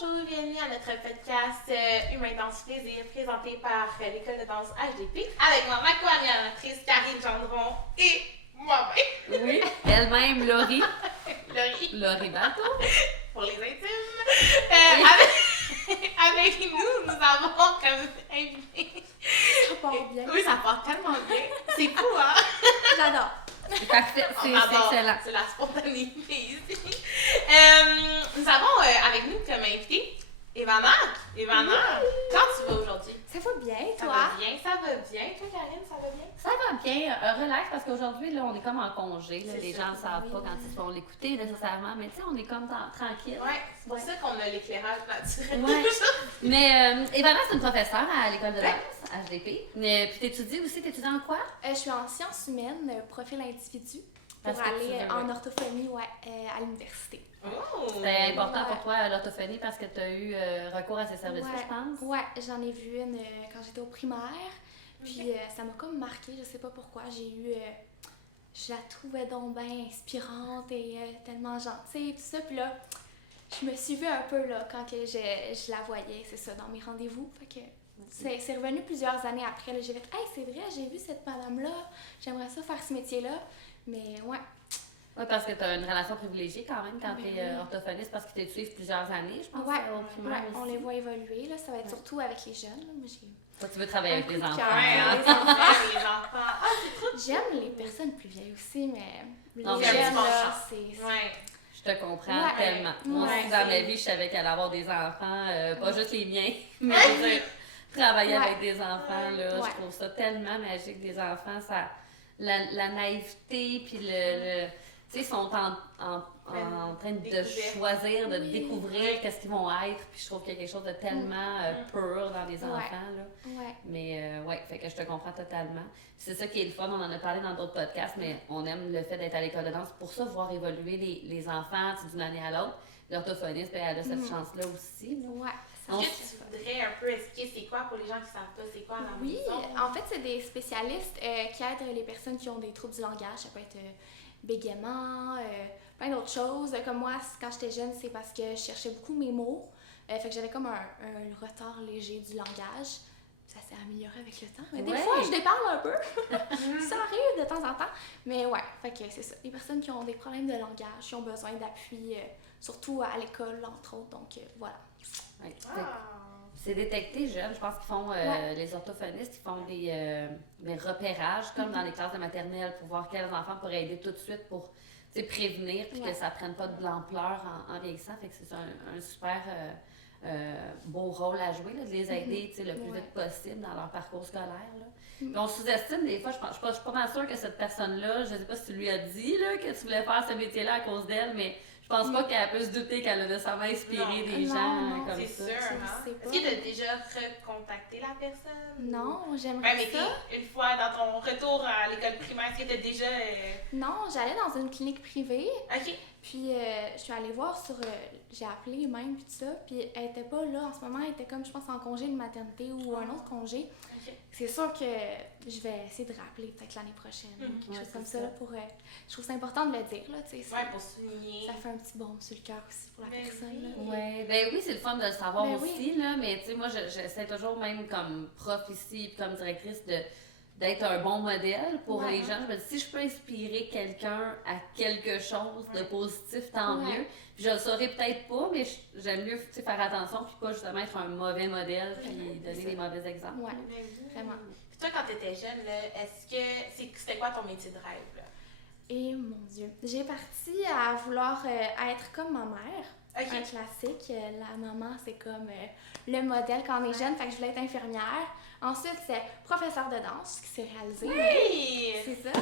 Bonjour, bienvenue à notre podcast Humain Danse Plaisir présenté par l'école de danse HDP avec ma co-animatrice Karine Gendron et moi-même. Oui, elle-même, Laurie. Laurie Bateau. pour les intimes. Avec nous, nous avons comme invité. Ça part bien. Oui, ça part tellement bien. C'est fou, hein? J'adore. C'est parfait, c'est excellent. C'est la spontanéité ici. Nous avons avec nous comme invité Ivana. Comment tu vas aujourd'hui? Ça va bien, Ça toi? va bien. Toi, Karine, ça va bien? Ça va bien, relax, parce qu'aujourd'hui, là, on est comme en congé. Là, C'est les ça, gens ne savent oui. pas quand ils vont l'écouter nécessairement, mais tu sais, on est comme tranquille. Ouais, c'est pour ça qu'on a l'éclairage naturel. Ouais. Mais Ivana, c'est une professeure à l'école de danse, HDP. Puis t'étudies aussi, t'étudies en quoi? Je suis en sciences humaines, profil individu, pour Parce que tu aller veux, en ouais. orthophonie à l'université. Oh! C'était important Ouais. pour toi, l'orthophonie, parce que tu as eu recours à ces services-là, Ouais. je pense. Ouais, j'en ai vu une quand j'étais au primaire. Puis ça m'a comme marqué, je sais pas pourquoi. Je la trouvais donc bien inspirante et tellement gentille, tout ça. Puis là, je me suis vue un peu là quand que je la voyais, c'est ça, dans mes rendez-vous. Fait que c'est revenu plusieurs années après. Là, j'ai fait « Hey, c'est vrai, j'ai vu cette madame-là, j'aimerais ça faire ce métier-là. » Mais ouais. Oui, parce que tu as une relation privilégiée quand même quand Ben tu es oui. orthophoniste, parce qu'ils te suivent plusieurs années, je pense, Ouais, au primaire on aussi. les voit évoluer. Là. Ça va être surtout avec les jeunes. Là. Moi, Toi, tu veux travailler Un avec coup les de enfants. cœur. Ouais, hein, Les c'est les enfants. Ah, c'est trop j'aime les personnes plus vieilles aussi, mais les Non, mais jeunes, un petit là, penchant. c'est... Ouais. Je te comprends Ouais. tellement. Moi Ouais, aussi, dans ma c'est- vie, je savais qu'elle allait avoir des enfants, pas Ouais. juste les miens, mais je veux dire, travailler Ouais. avec des enfants, là, Ouais. je trouve ça tellement magique, des enfants, ça, la naïveté, puis le tu sais, ils sont en train de Découverte. choisir, de Oui. découvrir qu'est-ce qu'ils vont être, puis je trouve qu'il y a quelque chose de tellement pur dans les Ouais. enfants, là. Ouais. Mais ouais, fait que je te comprends totalement. C'est ça qui est le fun, on en a parlé dans d'autres podcasts, mais on aime le fait d'être à l'école de danse pour ça, voir évoluer les enfants tu sais, d'une année à l'autre. L'orthophoniste, ben, elle a cette chance-là aussi. Là. Ouais. On- Est-ce que tu voudrais un peu expliquer c'est quoi pour les gens qui savent pas c'est quoi la Oui, maison? en fait, c'est des spécialistes qui aident les personnes qui ont des troubles du langage. Ça peut être bégaiement, plein d'autres choses. Comme moi, quand j'étais jeune, c'est parce que je cherchais beaucoup mes mots. Fait que j'avais comme un retard léger du langage. Ça s'est amélioré avec le temps. Mais des Ouais. fois, je déparle un peu. Ça arrive de temps en temps. Mais ouais, fait que c'est ça. Les personnes qui ont des problèmes de langage, qui ont besoin d'appui, surtout à l'école, entre autres. Donc voilà. Ouais. Ah. C'est détecté jeune, je pense qu'ils font, Ouais. les orthophonistes, ils font des repérages, comme dans les classes de maternelle, pour voir quels enfants pourraient aider tout de suite pour tu sais, prévenir, puis Ouais. que ça ne prenne pas de l'ampleur en vieillissant. Fait que c'est un super beau rôle à jouer, là, de les aider tu sais, le plus Ouais. vite possible dans leur parcours scolaire. Là. Puis on sous-estime des fois, je suis pas mal sûre que cette personne-là, je sais pas si tu lui as dit là, que tu voulais faire ce métier-là à cause d'elle, mais je pense pas qu'elle peut se douter qu'elle a nécessairement inspiré Non. des Non, gens non, comme C'est ça. sûr, Je hein? sais pas. Est-ce que tu as déjà recontacté la personne? Non, Ben, j'aimerais mais ça. une fois dans ton retour à l'école primaire, est-ce que tu as déjà. Non, j'allais dans une clinique privée. Ok. Puis je suis allée voir sur... j'ai appelé même, puis tout ça. Puis elle était pas là en ce moment. Elle était comme, je pense, en congé de maternité ou un autre congé. Ok. C'est sûr que je vais essayer de rappeler peut-être l'année prochaine. Quelque Ouais, chose c'est comme ça. ça. Là, pour, je trouve que c'est important de le dire. Là, tu sais, Ouais, pour souligner. ça fait un petit baume sur le cœur aussi pour la Ben personne. oui. Là. Ouais, ben oui, c'est le fun de le savoir Ben aussi, là, mais tu sais, moi, j'essaie toujours, même comme prof ici, puis comme directrice, d'être un bon modèle pour Ouais. les gens. Je me dis, si je peux inspirer quelqu'un à quelque chose de Ouais. positif, tant Ouais. mieux. Puis je le saurais peut-être pas, mais j'aime mieux tu sais, faire attention, puis pas justement être un mauvais modèle, puis donner des mauvais exemples. Ouais, Ben oui. vraiment. Puis toi, quand tu étais jeune, là, c'était quoi ton métier de rêve? Là? Et mon Dieu, j'ai parti à vouloir être comme ma mère. Ok. Un classique. La maman, c'est comme le modèle quand on est jeune. Fait que je voulais être infirmière. Ensuite, c'est professeur de danse, qui s'est réalisé. Oui! C'est ça.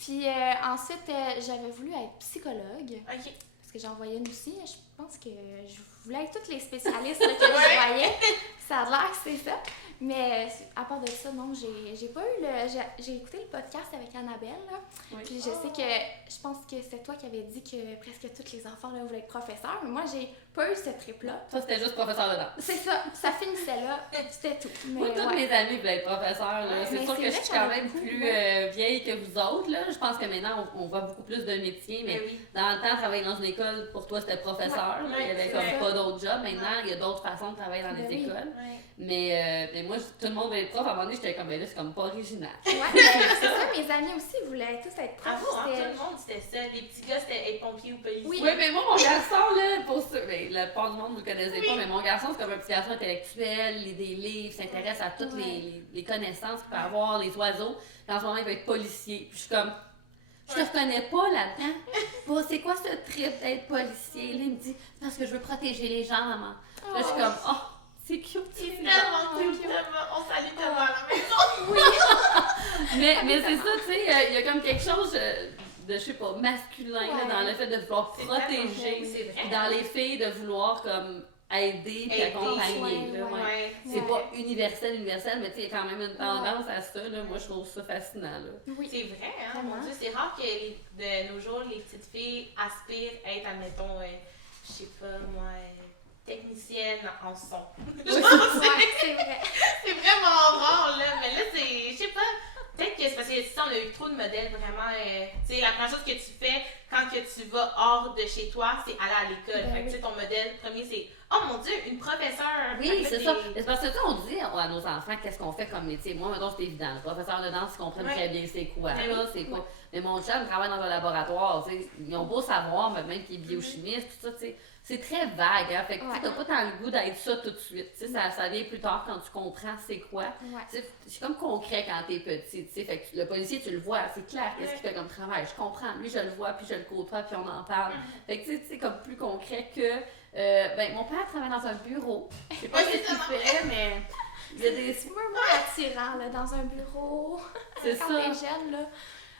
Puis ensuite, j'avais voulu être psychologue. Ok. Parce que j'en voyais une aussi. Je pense que je voulais être toutes les spécialistes là, que je voyais. Ça a l'air que c'est ça. Mais à part de ça, non, j'ai pas eu le... J'ai écouté le podcast avec Annabelle, là. Oui. Puis je sais que... Je pense que c'est toi qui avais dit que presque tous les enfants là, voulaient être professeurs. Mais moi, j'ai pas eu ce trip-là. Toi, c'était juste professeur de danse. C'est ça finissait là. C'était tout. Mais Moi, tous ouais. mes amis voulaient être professeurs. Là. Ouais, C'est mais sûr c'est que je vrai suis qu'il y en quand a même beaucoup, plus ouais. vieille que vous autres. Là. Je pense que maintenant, on voit beaucoup plus de métiers, mais Ben oui. dans le temps, travailler dans une école, l'école, pour toi, c'était professeur. Ouais, Il y avait c'est comme vrai. pas d'autres jobs. Maintenant, il y a d'autres façons de travailler dans les Ben oui. écoles. Ouais. Mais moi, tout le monde veut être prof. À un moment donné, j'étais comme, ben là, c'est comme pas original. Ouais, c'est ça, mes amis aussi voulaient tous être Ah profs. bon, hein, tout c'était- le monde c'était ça. Les petits gars c'était être pompier ou policier. Oui. Oui, mais moi, mon garçon, là, pour ceux, ben, la plupart du monde ne le connaissait pas, mais mon garçon, c'est comme un petit garçon intellectuel, lit des livres, s'intéresse à toutes les connaissances qu'il peut avoir, les oiseaux. Puis en ce moment, il va être policier. Puis je suis comme, je te reconnais pas là-dedans. Bon, c'est quoi ce trip d'être policier? Là, il me dit, c'est parce que je veux protéger les gens, maman. Là, je suis comme, oh, c'est cute. Il est c'est tellement bon. cute, tellement. On salue tellement à la maison. Mais c'est ça, tu sais, il y a comme quelque chose de, je sais pas, masculin là, Ouais. dans le fait de vouloir C'est protéger. tellement- c'est vrai. Puis dans les filles, de vouloir comme aider puis Aider, accompagner. ouais, là, ouais. Ouais. C'est Ouais. pas universel, mais tu sais, il y a quand même une tendance à ça. Là. Moi, je trouve ça fascinant. Là. Oui. C'est vrai, hein, Vraiment. mon Dieu, c'est rare que de nos jours, les petites filles aspirent à être, admettons, je sais pas moi, technicienne en son. Ouais, c'est vrai. C'est vraiment rare, là, mais là, c'est, je sais pas, peut-être que c'est parce que ça, on a eu trop de modèles vraiment, tu sais, la première chose que tu fais quand que tu vas hors de chez toi, c'est aller à l'école. Ben Fait que, tu sais, ton modèle premier, c'est, oh mon Dieu, une professeure. Fait Oui, que là, c'est t'es- ça. Mais c'est parce que ça, on dit à nos enfants qu'est-ce qu'on fait comme métier. Moi, mettons, c'est évident. Le professeur de danse, ils comprennent Ouais. très bien c'est quoi. Ouais. Là, c'est pas... Mais mon chum travaille dans un laboratoire. Tu sais, ils ont beau savoir, même qu'il est biochimiste, tout ça, tu sais. C'est très vague, hein. Fait que tu sais, t'as pas tant le goût d'être ça tout de suite. Tu sais, ça vient plus tard quand tu comprends c'est quoi. Ouais. Tu sais, c'est comme concret quand t'es petit, tu sais. Fait que le policier, tu le vois, c'est clair qu'est-ce qu'il fait comme travail. Je comprends. Lui, je le vois, puis je le côtoie, puis on en parle. Fait que tu sais, c'est comme plus concret que... ben, mon père travaille dans un bureau. Je sais pas Ouais, ce c'est qu'il ça, fait, mais il y a des... C'est vraiment attirant, là, dans un bureau. C'est Quand ça. t'es jeune, là.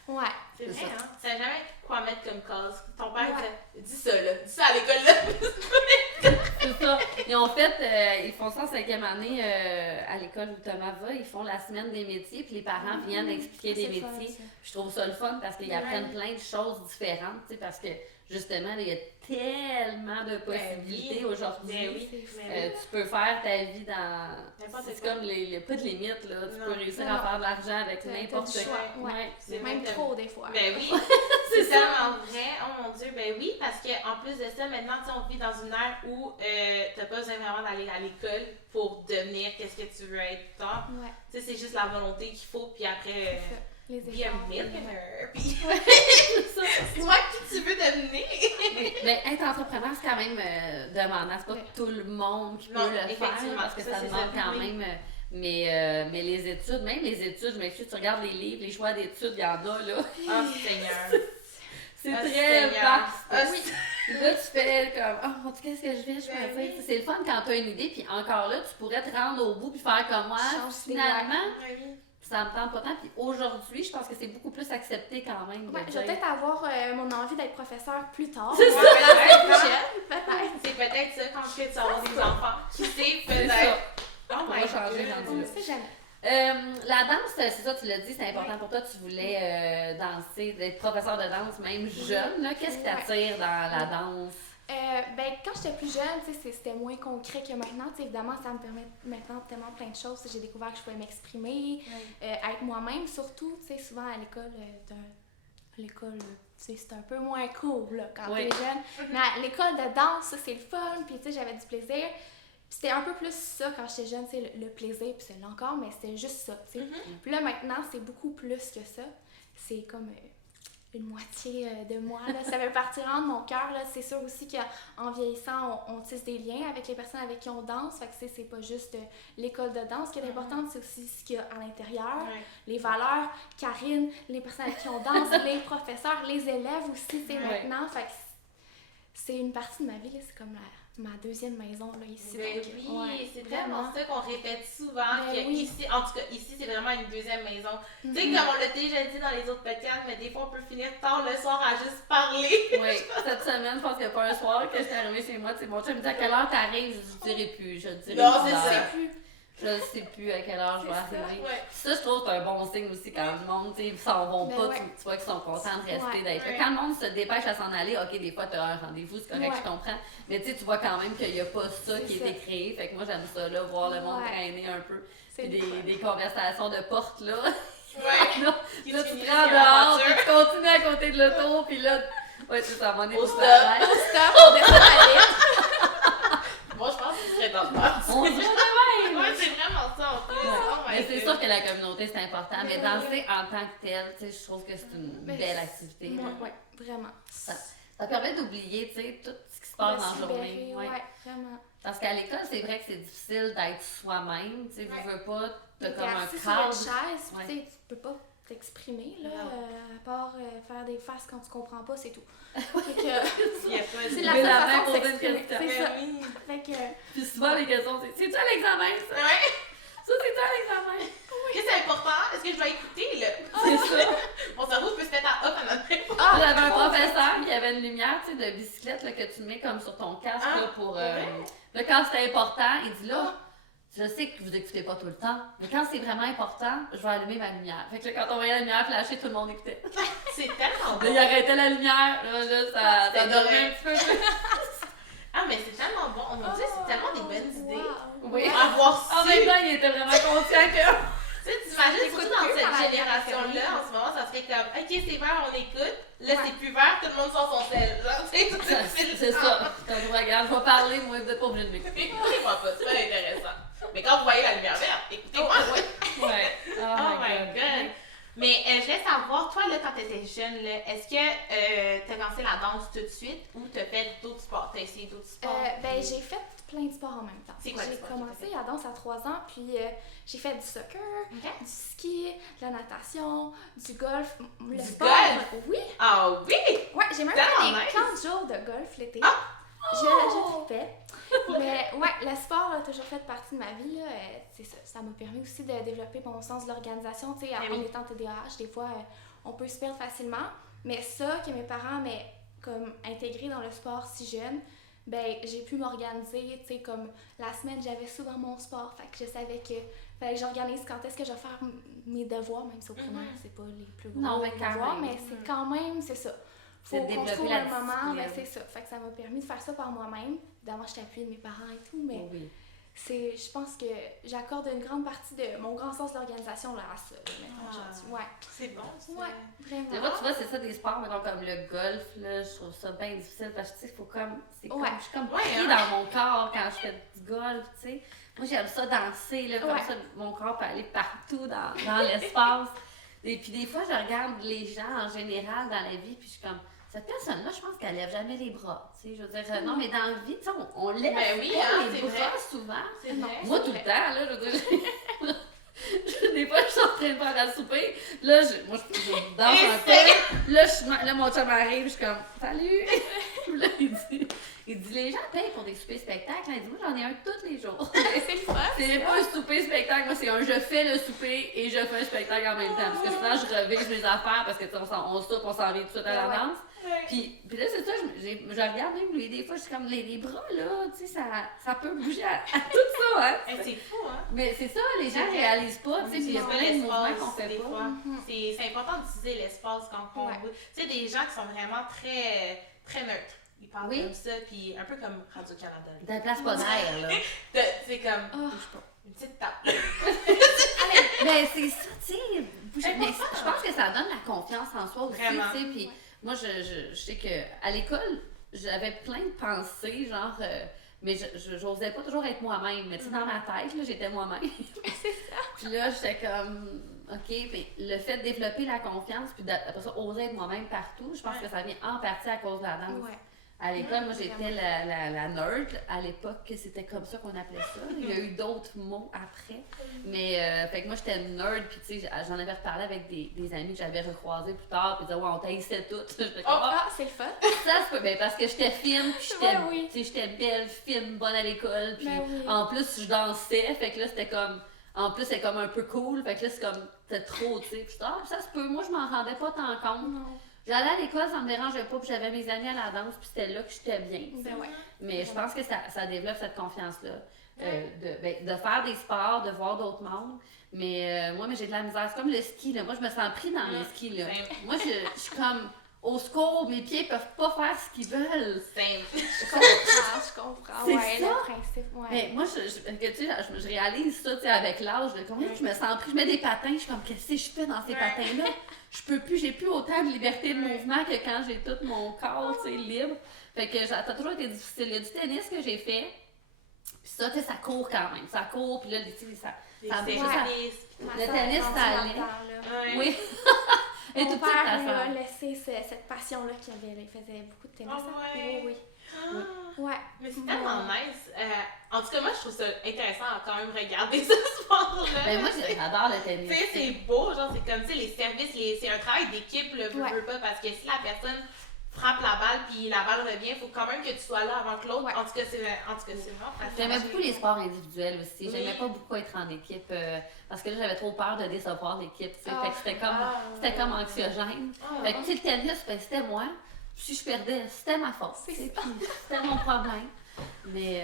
Ouais. C'est C'est vrai, ça. hein? Tu savais jamais quoi mettre comme cause. Ton père Ouais. disait, dis ça, là. Dis ça à l'école, là. C'est ça. Ils ont fait, ils font ça en 5e année à l'école où Thomas va. Ils font la semaine des métiers, puis les parents viennent expliquer des C'est fun, métiers. ça. Je trouve ça le fun parce qu'ils Ouais. apprennent plein de choses différentes, tu sais, parce que justement, là, il y a tellement de possibilités oui. aujourd'hui. Ben oui. C'est Mais Tu peux faire ta vie dans. N'importe C'est quoi. comme il n'y a pas de limite, là. Tu Non. peux réussir Non, à non. faire de l'argent avec T'as n'importe du choix, quoi. ouais. c'est Même vrai. trop, des fois. Ben oui, C'est c'est ça. tellement vrai. Oh mon Dieu, ben oui, parce qu'en plus de ça, maintenant, tu sais, on vit dans une ère où t'as pas besoin vraiment d'aller à l'école pour devenir qu'est-ce que tu veux être plus tard. Ouais, Tu sais, c'est juste la volonté qu'il faut, puis après, c'est ça. Les be a efforts. millionaire, puis C'est ça. sois qui tu veux devenir. Mais être entrepreneur, c'est quand même demandant. C'est pas Ouais. tout le monde qui peut Non, le faire effectivement, parce que ça, ça c'est demande ça, quand oui. même. Mais les études, même les études, je m'excuse, tu regardes les livres, les choix d'études, il y en a là. Oh Seigneur. C'est Oh, très Seigneur. vaste. Oh, Oui. Puis là, tu fais comme, oh mon Dieu, qu'est-ce que je vais choisir? oui. C'est le fun quand tu as une idée, puis encore là, tu pourrais te rendre au bout puis faire comme moi. Change tes Finalement, Oui. ça me tente pas tant. Puis aujourd'hui, je pense que c'est beaucoup plus accepté quand même. de Ouais, je dire- vais peut-être avoir mon envie d'être professeur plus tard. C'est Ouais, ça. peut-être plus jeune, peut-être. C'est peut-être ça quand tu vas avoir des enfants. Qui sait, C'est peut-être. ça. Oh On my va changer God. rendu On là. ne sait jamais. La danse, c'est ça, tu l'as dit, c'est important pour toi. Tu voulais danser, d'être professeur de danse, même jeune. là. Qu'est-ce qui t'attire dans la danse? Ben, quand j'étais plus jeune, tu sais, c'était moins concret que maintenant. Tu sais, évidemment, ça me permet maintenant tellement plein de choses. J'ai découvert que je pouvais m'exprimer, être moi-même, surtout, tu sais, souvent à l'école, tu sais, c'est un peu moins cool là, quand Oui. t'es jeune. Mais à l'école de danse, ça, c'est le fun, puis tu sais, j'avais du plaisir. Puis c'était un peu plus ça quand j'étais jeune, tu sais, le plaisir, puis c'est là encore, mais c'était juste ça, tu sais. Puis là, maintenant, c'est beaucoup plus que ça. C'est comme une moitié de moi, là. Ça fait partie vraiment de mon cœur, là. C'est sûr aussi qu'en vieillissant, on tisse des liens avec les personnes avec qui on danse. Fait que c'est pas juste l'école de danse qui est importante, c'est aussi ce qu'il y a à l'intérieur. Ouais. Les valeurs, Karine, les personnes avec qui on danse, les professeurs, les élèves aussi, c'est Ouais. maintenant. Fait que c'est une partie de ma vie, là. C'est comme ma deuxième maison, là, ici. Ben Donc, oui, ouais, c'est vraiment ça qu'on répète souvent, Ben que oui. ici, en tout cas, ici, c'est vraiment une deuxième maison. Tu sais, Mhm. comme on l'a déjà dit dans les autres podcasts, mais des fois, on peut finir tard le soir à juste parler. Oui, cette semaine, je pense qu'il n'y a pas un soir que j'étais arrivée chez moi. Tu sais, mon chum me dit à quelle heure t'arrives, je ne dirai plus. Je dirai Non, plus c'est l'heure. ça. C'est plus. Je ne sais plus à quelle heure je vais C'est ça, arriver. Ouais. Ça, je trouve que c'est un bon signe aussi quand le monde, tu sais, ils s'en vont Ben pas, ouais. tu vois qu'ils sont contents de rester, Ouais. d'être là. Ouais. Quand le monde se dépêche à s'en aller, ok, des fois, tu as un rendez-vous, c'est correct, Ouais. je comprends. Mais tu sais, tu vois quand même qu'il n'y a pas ça C'est qui a ça. été créé. Fait que moi, j'aime ça, là, voir le monde Ouais. traîner un peu. C'est Puis le fun. des conversations de porte, là. Ouais. là, Qui là, tu finissent te rends sur dehors, l'aventure. puis tu continues à côté de l'auto, puis là, Ouais, c'est ça, mon Au au stop. travail. Stop, on descend la lettre. Moi, je pense que ce serait dans le bas. On se voit de même. Ouais, c'est vraiment ça en plus. Oh my Mais c'est God. sûr que la communauté, c'est important. Mais Mais danser en tant que tel, tu sais, je trouve que c'est une Mais belle activité. là. Ouais, vraiment. Ça permet d'oublier, tu sais, tout ce qui se passe dans la journée. Ouais, Ouais. vraiment. Parce qu'à l'école, c'est vrai que c'est difficile d'être soi-même. Tu sais, Ouais. tu veux pas, t'as T'es comme un assis sur une cadre. chaise, Ouais. tu sais, tu peux pas t'exprimer, là, Non. à part faire des faces quand tu comprends pas, c'est tout. Fait que, Yes, ouais, c'est Lever la la seule main, façon de poser une s'exprimer. question. C'est ça. oui. Fait que, Puis souvent, les questions, c'est-tu à l'examen, ça? Ouais. Ça, c'est-tu à l'examen? Qu'est-ce que c'est important? Est-ce que je dois écouter, là? C'est ça. Mon cerveau peut se mettre à off en notre Ah, J'avais un professeur qui avait une lumière, tu sais, de bicyclette là, que tu mets comme sur ton casque Ah, là, pour. ouais? Là, quand c'était important, il dit là, je sais que vous écoutez pas tout le temps, mais quand c'est vraiment important, je vais allumer ma lumière. Fait que là, quand on voyait la lumière flasher, tout le monde écoutait. C'est tellement Là, il bon. arrêtait la lumière, là, ça C'était dormait un petit peu. Ah, mais c'est tellement bon. On me dit, c'est tellement des bonnes idées. wow. Oui. Avoir En su. même temps, il était vraiment conscient que. Tu sais, t'imagines, T'écoutes surtout dans plus cette par la génération-là, génération. en ce moment, ça serait comme, ok, c'est vert, on écoute. Là, Ouais. c'est plus vert, tout le monde sort son sel. Genre, tu sais, C'est ça. Quand je regarde, je vais parler, moi, vous êtes pas obligé de m'écouter. Écoutez-moi pas, c'est pas intéressant. Mais quand vous voyez la lumière verte, écoutez-moi. Ouais. Oh my god. Mais je voulais savoir, toi, là, quand t'étais jeune, là, est-ce que t'as commencé la danse tout de suite ou t'as fait d'autres sports? T'as essayé d'autres sports? Ben, j'ai fait plein de sports en même temps. C'est quoi les J'ai sports que commencé la danse à 3 ans, puis j'ai fait du soccer, Ok. du ski, de la natation, du golf. Le Du sport, golf? oui. Ah oui! Ouais, j'ai même Tellement fait nice. des 15 jours de golf l'été. Ah! Je l'ai fait. Mais ouais, le sport a toujours fait partie de ma vie. Là. C'est ça. Ça m'a permis aussi de développer mon sens de l'organisation. Tu sais, Eh en oui. étant TDAH, des fois, on peut se perdre facilement. Mais ça, que mes parents m'aient comme intégré dans le sport si jeune, ben j'ai pu m'organiser. Tu sais, comme la semaine, j'avais souvent mon sport. Fait que je savais que fallait que j'organise quand est-ce que je vais faire mes devoirs, même si au primaire, c'est pas les plus gros Non, mais quand devoirs, même. mais c'est quand même, c'est ça. C'est Faut de qu'on développer trouve la un moment, ben discipline. c'est ça. Fait que ça m'a permis de faire ça par moi-même. Évidemment, j'étais appuyée de mes parents et tout, mais Oui. je pense que j'accorde une grande partie de mon grand sens de l'organisation là, à ça, là, maintenant, Ah. aujourd'hui. Ouais, C'est bon, ça. ouais, vraiment. Des fois, tu vois, c'est ça des sports, mettons, comme le golf, là, je trouve ça bien difficile parce que, tu sais, faut comme, c'est comme, Ouais. je suis comme Ouais, pris hein. dans mon corps quand je fais du golf, tu sais. Moi, j'aime ça danser, là, comme Ouais. ça, mon corps peut aller partout dans l'espace. Et puis, des fois, je regarde les gens en général dans la vie, puis je suis comme, cette personne-là, je pense qu'elle lève jamais les bras, tu sais. Je veux dire, non, mais dans la vie, tu sais, on lève Ben oui, pas hein, les c'est bras vrai. souvent. C'est vrai. Moi, tout le temps, là, je veux dire. Des fois, je suis en train de faire à souper. Là, moi, je danse un peu. Là, mon chum arrive, je suis comme, salut! Puis là, il dit, les gens payent pour des soupers spectacles. Il dit, moi, j'en ai un tous les jours. C'est le fun. C'est pas un souper spectacle, moi, c'est un je fais le souper et je fais un spectacle en même temps. Parce que souvent, je revise mes affaires parce que, tu sais, on soupe, on s'en vient tout de suite à la Ouais. danse. Ouais. Puis là, c'est ça, je regarde même lui, des fois, je suis comme, les bras, là, tu sais, ça peut bouger à tout ça, hein. Eh, c'est fou, hein? Mais c'est ça, les gens C'est réalisent pas, tu sais, puis il y a On plein fait de mouvements l'espace, qu'on fait des pas. fois. Mhm. C'est important d'utiliser l'espace quand on Ouais. bouge. Tu sais, des gens qui sont vraiment très, très neutres. Ils parlent Oui. comme ça, puis un peu comme Radio-Canada. là. Dans place pas d'air, là. C'est comme Oh. Bouge pas. une petite tape. Mais c'est ça, tu sais, bouger. Mais je pense que ça donne la confiance en soi aussi, Vraiment. tu sais, puis moi, je sais qu'à l'école, j'avais plein de pensées, genre, mais j'osais pas toujours être moi-même, mais tu sais, dans ma tête, là, j'étais moi-même. C'est ça. Puis là, j'étais comme, OK, puis le fait de développer la confiance, puis après ça, oser être moi-même partout, je pense Ouais. que ça vient en partie à cause de la danse. Ouais. À l'école, moi, Vraiment. j'étais la nerd. À l'époque, c'était comme ça qu'on appelait ça. Il y a eu d'autres mots après. Mais, fait que moi, j'étais nerd, puis tu sais, j'en avais reparlé avec des amis que j'avais recroisés plus tard, puis ils disaient, ouais, on taillissait toutes. J'étais comme, ah, Ah, c'est le fun. ça se peut. Ben, parce que j'étais fine, puis j'étais, Ouais, oui. tu sais, j'étais belle, fine, bonne à l'école, puis Ben oui. en plus, je dansais, fait que là, c'était comme, en plus, c'est comme un peu cool, fait que là, c'est comme, c'était trop, tu sais. Puis ah, ça se peut. Moi, je m'en rendais pas tant compte. Non. J'allais à l'école, ça me dérangeait pas, puis j'avais mes amis à la danse, puis c'était là que j'étais bien. tu sais. Ben ouais. Mais je pense que ça développe cette confiance-là. De faire des sports, de voir d'autres mondes. Mais moi, j'ai de la misère. C'est comme le ski, là. Moi, je me sens pris dans les skis, là. Moi, je suis comme, au secours, mes pieds peuvent pas faire ce qu'ils veulent. Simple. Je comprends. C'est Ouais, ça. le principe, ouais. Mais moi, tu sais, je réalise ça, tu sais, avec l'âge, de combien je me sens pris. Je mets des patins, je suis comme, qu'est-ce que je fais dans ces patins-là? Je peux plus, j'ai plus autant de liberté de mouvement que quand j'ai tout mon corps, tu sais, libre. Fait que ça a toujours été difficile. Il y a du tennis que j'ai fait, puis ça, tu sais, ça court quand même. Ça court, puis là, tu sais, ça bouge. Le tennis, ça allait. Oui. Et Mon tout père ça, lui a laissé cette passion-là qu'il avait. Là. Il faisait beaucoup de tennis. Oui. Ouais. Mais c'est tellement nice. En tout cas, moi, je trouve ça intéressant à quand même regarder ce sport-là. Ben moi, j'adore le tennis. Tu sais, c'est beau, genre, c'est comme, tu sais, les services, c'est un travail d'équipe, le veux pas, parce que si la personne frappe la balle puis la balle revient, il faut quand même que tu sois là avant que l'autre. En tout cas, c'est vraiment fascinant. J'aimais beaucoup les sports individuels aussi. J'aimais pas beaucoup être en équipe parce que là, j'avais trop peur de décevoir l'équipe. Fait que c'était comme anxiogène. Fait que, tu sais, le tennis, ben, c'était moi. Si je perdais, c'était ma faute. C'était mon problème. Mais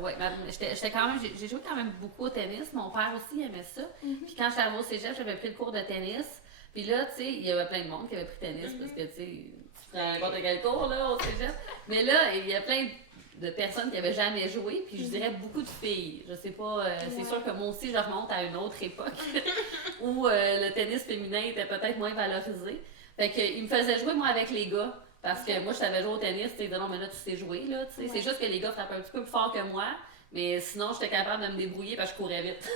ouais, j'étais quand même, j'ai joué quand même beaucoup au tennis. Mon père aussi aimait ça. Puis quand j'étais au cégep, j'avais pris le cours de tennis. Puis là, tu sais, il y avait plein de monde qui avait pris tennis parce que, tu sais, tu prends n'importe quel cours là, au cégep. Mais là, il y a plein de personnes qui n'avaient jamais joué. Puis je dirais beaucoup de filles. Je sais pas, c'est sûr que moi aussi, je remonte à une autre époque où le tennis féminin était peut-être moins valorisé. Fait qu'il me faisait jouer, moi, avec les gars. Parce que moi, je savais jouer au tennis, tu sais, non, mais là, tu sais jouer, là, tu sais. C'est juste que les gars frappaient un petit peu plus fort que moi, mais sinon, j'étais capable de me débrouiller parce que je courais vite.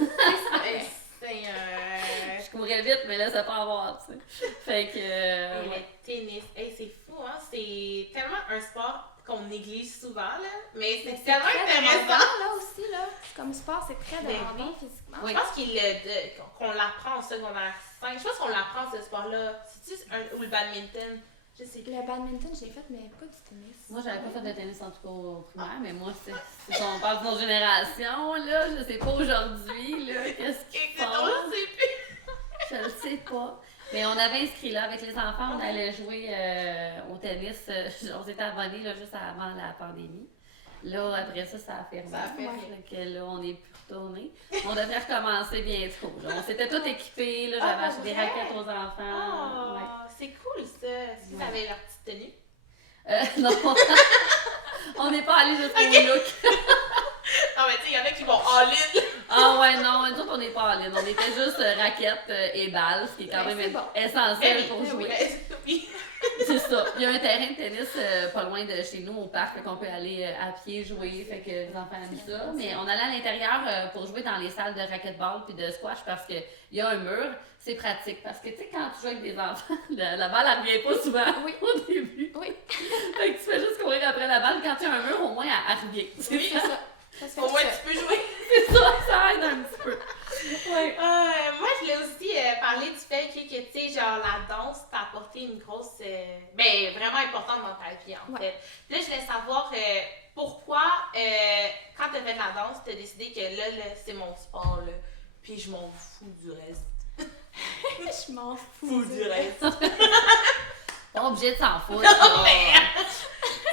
Je courais vite, mais là, ça peut avoir, tu sais. Fait que... Le tennis, c'est fou, hein. C'est tellement un sport qu'on néglige souvent, là, mais c'est tellement intéressant. Là aussi, là, comme sport, c'est très demandant physiquement. Je pense qu'on l'apprend au secondaire 5. Je pense qu'on l'apprend, ce sport-là. C'est-tu ou le badminton? Je sais plus. Le badminton, je l'ai fait, mais pas du tennis. Moi, j'avais pas fait de tennis en tout cas au primaire, mais moi, c'est on parle de nos générations, là, je sais pas aujourd'hui, là, qu'est-ce qu'ils font. Je le sais pas. Mais on avait inscrit là, avec les enfants, on allait jouer au tennis. On s'était abonnés là, juste avant la pandémie. Là, après ça a fermé. Que là, on n'est plus retourné. On devrait recommencer bientôt. Là. On s'était tous équipés, là, j'avais acheté des raquettes aux enfants. C'est cool ça. Est-ce que vous avez leur petite tenue? Non, on n'est pas allé jusqu'au look. Non, mais tu sais, il y en a qui vont all-in. Ah ouais, non, nous autres, on n'est pas all-in. On était juste raquettes et balles, ce qui est quand même essentiel pour jouer. C'est ça. Il y a un terrain de tennis pas loin de chez nous, au parc, qu'on peut aller à pied jouer, fait que les enfants aiment ça. Mais on allait à l'intérieur pour jouer dans les salles de racquetball puis de squash parce qu'il y a un mur. C'est pratique parce que, tu sais, quand tu joues avec des enfants, la balle, elle revient pas souvent au début. Oui. Fait que tu fais juste courir après la balle. Quand tu as un mur, au moins, elle revient. C'est ça. Au moins, tu peux jouer. C'est ça aide un petit peu. Ouais. Moi, je voulais aussi parler du fait que, tu sais, genre, la danse t'a apporté une grosse, vraiment importante dans ta vie, en fait. Là, je voulais savoir pourquoi, quand t'as fait de la danse, t'as décidé que là, c'est mon sport, là, puis je m'en fous du reste. Je m'en fous du reste. Pas obligé de s'en foutre.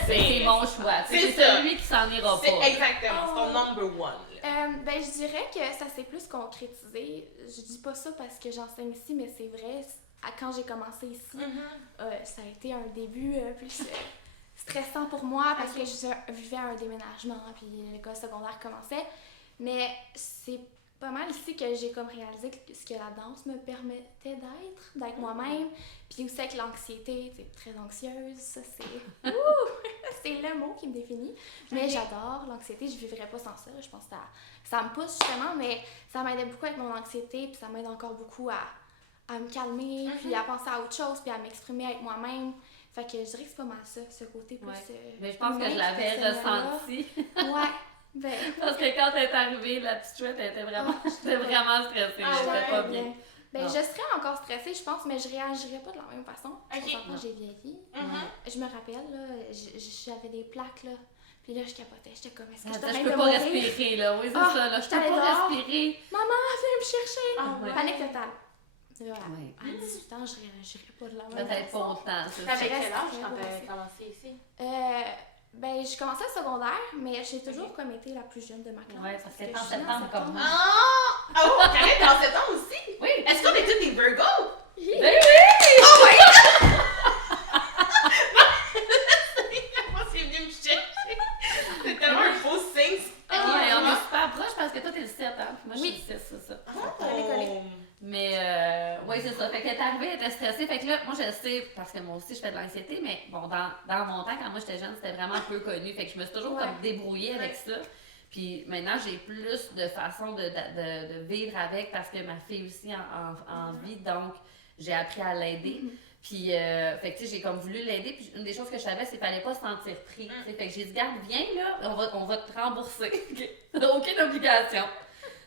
C'est mon choix. C'est celui qui s'en ira pas. C'est exactement, c'est ton number one. Ben, je dirais que ça s'est plus concrétisé. Je dis pas ça parce que j'enseigne ici, mais c'est vrai, quand j'ai commencé ici, ça a été un début plus stressant pour moi parce que je vivais un déménagement, puis l'école secondaire commençait. Mais c'est pas mal ici que j'ai comme réalisé ce que la danse me permettait d'être moi-même. Puis aussi avec l'anxiété, c'est très anxieuse, ça c'est... c'est le mot qui me définit. Mais j'adore l'anxiété, je vivrais pas sans ça. Je pense que ça me pousse justement, mais ça m'aidait beaucoup avec mon anxiété, puis ça m'aide encore beaucoup à me calmer, puis à penser à autre chose, puis à m'exprimer avec moi-même. Fait que je dirais que c'est pas mal ça, ce côté plus... mais je pense que je l'avais ressenti. Ouais. Ben, parce que quand elle est arrivée, la petite chouette, j'étais vraiment stressée. J'étais pas bien. Ben, je serais encore stressée, je pense, mais je réagirais pas de la même façon. J'ai vieilli. Je me rappelle, là, j'avais des plaques, là. Puis là, je capotais. J'étais comme, est-ce que je peux pas respirer, là. Oui, c'est ça, là. Je peux pas respirer. Maman, viens me chercher. Panique totale. Voilà. À 18 ans, je réagirais pas de la même façon. Peut-être pas autant. T'avais quel âge quand t'as commencé ici? Ben, j'ai commencé au secondaire, mais j'ai toujours comme été la plus jeune de ma classe. Ouais, parce que t'es en septembre comme moi. T'arrêtes en septembre aussi? Oui. Est-ce qu'on est tous des Virgos? Oui! Oh my god! Moi, c'est venu me chercher. C'est tellement un faux signe. Ouais, on est super proches parce que toi, t'es le arrivée, elle était stressée. Fait que là, moi, je sais, parce que moi aussi, je fais de l'anxiété, mais bon, dans mon temps, quand moi j'étais jeune, c'était vraiment peu connu. Fait que je me suis toujours comme débrouillée avec ça. Puis maintenant, j'ai plus de façons de vivre avec parce que ma fille aussi en vit, donc j'ai appris à l'aider. Puis, fait que tu sais, j'ai comme voulu l'aider. Puis une des choses que je savais, c'est qu'il fallait pas se sentir pris. Fait que j'ai dit, garde, viens là, on va te rembourser. Aucune obligation.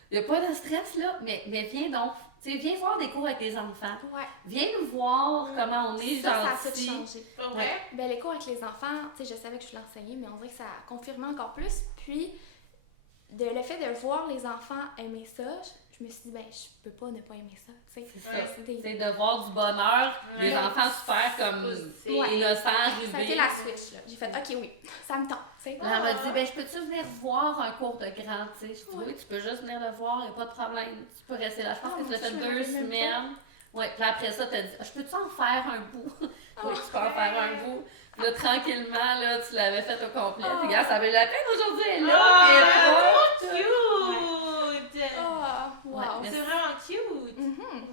Il n'y a pas de stress là, mais viens donc. Tu sais, viens voir des cours avec tes enfants. Ouais. Viens nous voir comment on est gentil. Ça a tout changé. Ouais. Ben, les cours avec les enfants, tu sais, je savais que je voulais enseigner, mais on dirait que ça a confirmé encore plus. Puis, le fait de voir les enfants aimer ça, je me suis dit, ben, je peux pas ne pas aimer ça. C'est ça. C'est de voir du bonheur, les enfants super comme innocents, Ça a été la switch, là. J'ai fait, OK, oui, ça me tente. Elle m'a dit, ben, je peux-tu venir voir un cours de grand, tu sais? Je dis, oui, tu peux juste venir le voir, il n'y a pas de problème. Tu peux rester là. Je pense que tu l'as fait 2 semaines. Oui, puis après ça, tu as dit, je peux-tu en faire un bout? Oui, tu peux en faire un bout. Puis là, tranquillement, là, tu l'avais fait au complet. Puis regarde, ça valait la peine aujourd'hui, elle est là. Trop cute! Wow. C'est vraiment cute!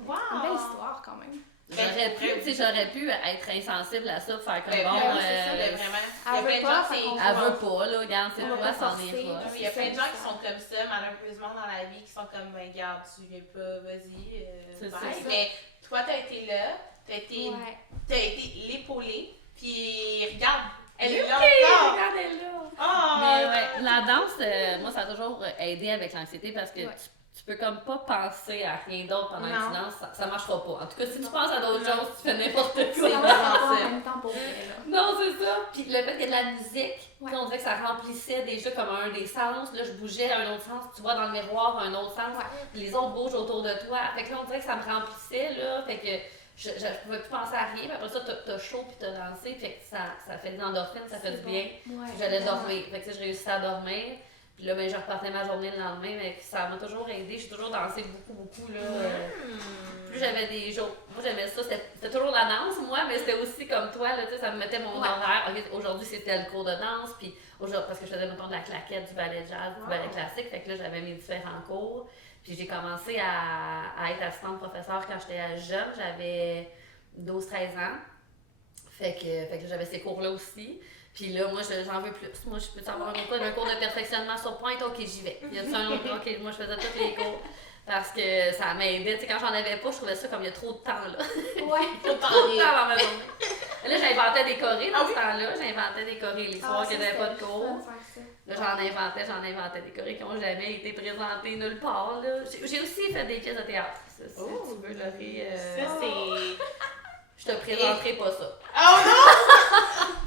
Wow! Une belle histoire, quand même. J'aurais pu être insensible à ça, faire comme c'est ça, vraiment. Elle veut pas, elle veut pas, là, regarde, c'est toi, c'en est pas. Il y a plein de gens qui sont comme ça, malheureusement, dans la vie, qui sont comme, ben, regarde, tu viens pas, vas-y, bye. Mais toi, t'as été là, t'as été l'épaulée, puis regarde, elle est là encore! Regarde, elle est là! Oh! Mais ouais, la danse, moi, ça a toujours aidé avec l'anxiété parce que tu peux comme pas penser à rien d'autre pendant que tu danses, ça marchera pas. En tout cas, si tu penses à d'autres choses, tu fais n'importe quoi. C'est vraiment en même temps pour vrai, là. Non, c'est ça. Puis le fait qu'il y ait de la musique, on dirait que ça remplissait déjà comme un des sens. Là, je bougeais à un autre sens, tu vois dans le miroir un autre sens, puis les autres bougent autour de toi. Fait que là, on dirait que ça me remplissait, là. Fait que je pouvais plus penser à rien, mais après ça, t'as chaud puis t'as dansé, fait que ça fait des endorphines, ça fait du bien. J'allais dormir. Fait que je réussissais à dormir. Puis là, ben, je repartais ma journée le lendemain, mais ça m'a toujours aidé. J'ai toujours dansé beaucoup, là. Plus j'avais des jours. Moi, j'aimais ça. C'était toujours la danse, moi, mais c'était aussi comme toi, là, tu sais, ça me mettait mon horaire. Okay, aujourd'hui, c'était le cours de danse, puis parce que je faisais, mettons, de la claquette, du ballet jazz, du ballet classique. Fait que là, j'avais mes différents cours. Puis j'ai commencé à être assistante professeure quand j'étais jeune. J'avais 12-13 ans. Fait que là, j'avais ces cours-là aussi. Puis là, moi, j'en veux plus. Moi, je peux avoir un cours de perfectionnement sur pointe, ok, j'y vais. Il y a un autre, ok, moi, je faisais tous les cours. Parce que ça m'aidait. Tu sais, quand j'en avais pas, je trouvais ça comme il y a trop de temps, là. Ouais, trop de temps dans ma journée. Là, j'inventais des chorés dans ce temps-là. J'inventais des chorés les soirs qu'il n'y avait pas de cours. Là, j'en inventais des chorés qui n'ont jamais été présentés nulle part, là. J'ai aussi fait des pièces de théâtre. Ça, si tu veux, Laurie. Ça, c'est... Je te présenterai pas ça. Oh non!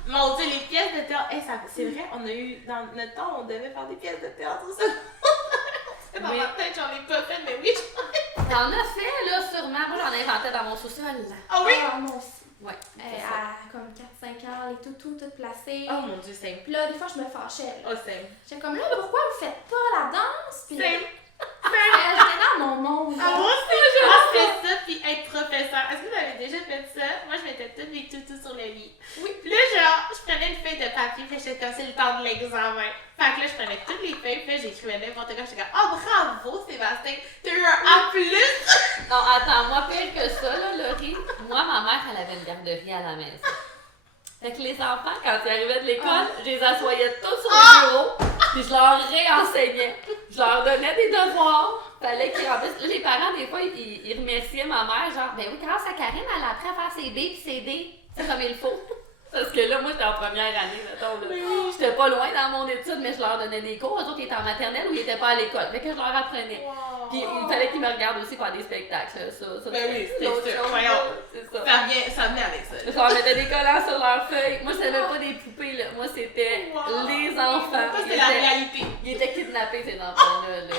Mon Dieu, les pièces de théâtre. Hey, c'est vrai, on a eu, dans notre temps, on devait faire des pièces de théâtre, ça. Dans ma tête, j'en ai pas fait, mais oui, T'en as fait, là, sûrement. Moi, j'en inventais dans mon sous-sol. Ah oui? Moi aussi. Ouais. À comme 4-5 ans, les toutous toutes placées. Oh mon Dieu, c'est... Puis là, des fois, je me fâchais. Oh, c'est... J'étais comme là, pourquoi vous faites pas la danse? Puis J'étais dans mon monde. Ah, moi aussi, je fais ça, puis être professeur. Est-ce que vous avez déjà fait ça? Moi, je mettais toutes mes toutous sur le lit. Oui. Puis là, genre, je prenais une feuille de papier, puis j'étais comme, c'est le temps de l'examen. Fait que là, je prenais toutes les feuilles, puis là, j'écrivais n'importe quoi. J'étais comme, oh, bravo, Sébastien, t'as eu un A+. Non, attends, moi, pire que ça, là, Laurie. Moi, ma mère, elle avait une garderie à la maison. Fait que les enfants, quand ils arrivaient de l'école, je les assoyais tous sur le bureau, puis je leur réenseignais. Je leur donnais des devoirs. Fallait qu'ils remplissent. Là, les parents, des fois, ils remerciaient ma mère, genre, ben oui, grâce à Karine, elle a appris à faire ses B puis ses D. C'est comme il faut. Parce que là, moi, j'étais en première année, mettons, là. J'étais pas loin dans mon étude, mais je leur donnais des cours. Eux autres, ils étaient en maternelle ou ils étaient pas à l'école. Fait que je leur apprenais. Wow. Puis il fallait qu'ils me regardent aussi faire des spectacles. Ça Ben oui, c'est autre chose. C'est ça. Ça venait avec ça. Je leur mettais des collants sur leurs feuilles. Moi, je savais pas des poupées, là. Moi, c'était les enfants. Ça, c'est la réalité. Ils étaient kidnappés, ces enfants-là.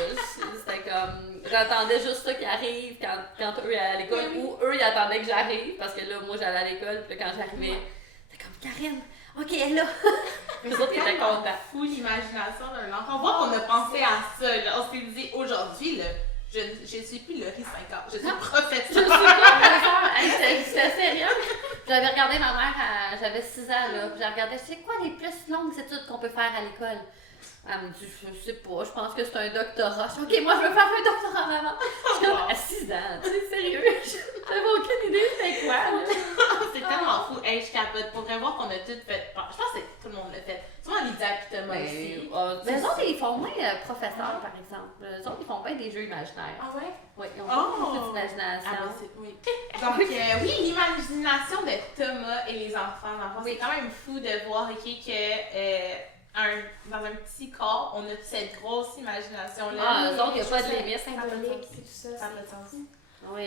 C'était comme... J'attendais juste ça qui arrive quand eux allaient à l'école. Ou eux, ils attendaient que j'arrive. Parce que là, moi, j'allais à l'école. Puis là, quand j'arrivais, c'était comme Karine. OK, elle est là. Les autres, ils étaient contents. Fou l'imagination d'un enfant. On voit qu'on a pensé à ça, là. On s'est dit, aujourd'hui, là, je ne suis plus Laurie 5 ans. Je suis professeur. Je suis professeur. C'était sérieux. J'avais regardé ma mère, j'avais 6 ans, là. Puis j'ai regardé, c'est quoi les plus longues études qu'on peut faire à l'école? Elle me dit, je sais pas, je pense que c'est un doctorat. Je dis, OK, moi, je veux faire un doctorat maman. Je suis comme, à 6 ans, tu sais, sérieux. J'avais aucune idée c'était quoi, là. C'est tellement fou. Hey, je capote. Pour voir qu'on a tout fait. Bon, je pense que tout le monde l'a fait. Souvent, Lydia et Thomas aussi. Mais eux autres, ils font moins professeurs, par exemple. Eux autres, ils font bien des jeux imaginaires. Ah ouais? Oui, ils ont beaucoup d'imagination. Ah ben, oui. Donc, oui, l'imagination de Thomas et les enfants. C'est quand même fou de voir que dans un petit corps, on a cette grosse imagination-là. Ah, eux autres, il n'y a pas de limite. Symbolique, c'est tout ça. Ça n'a pas de sens. Oui,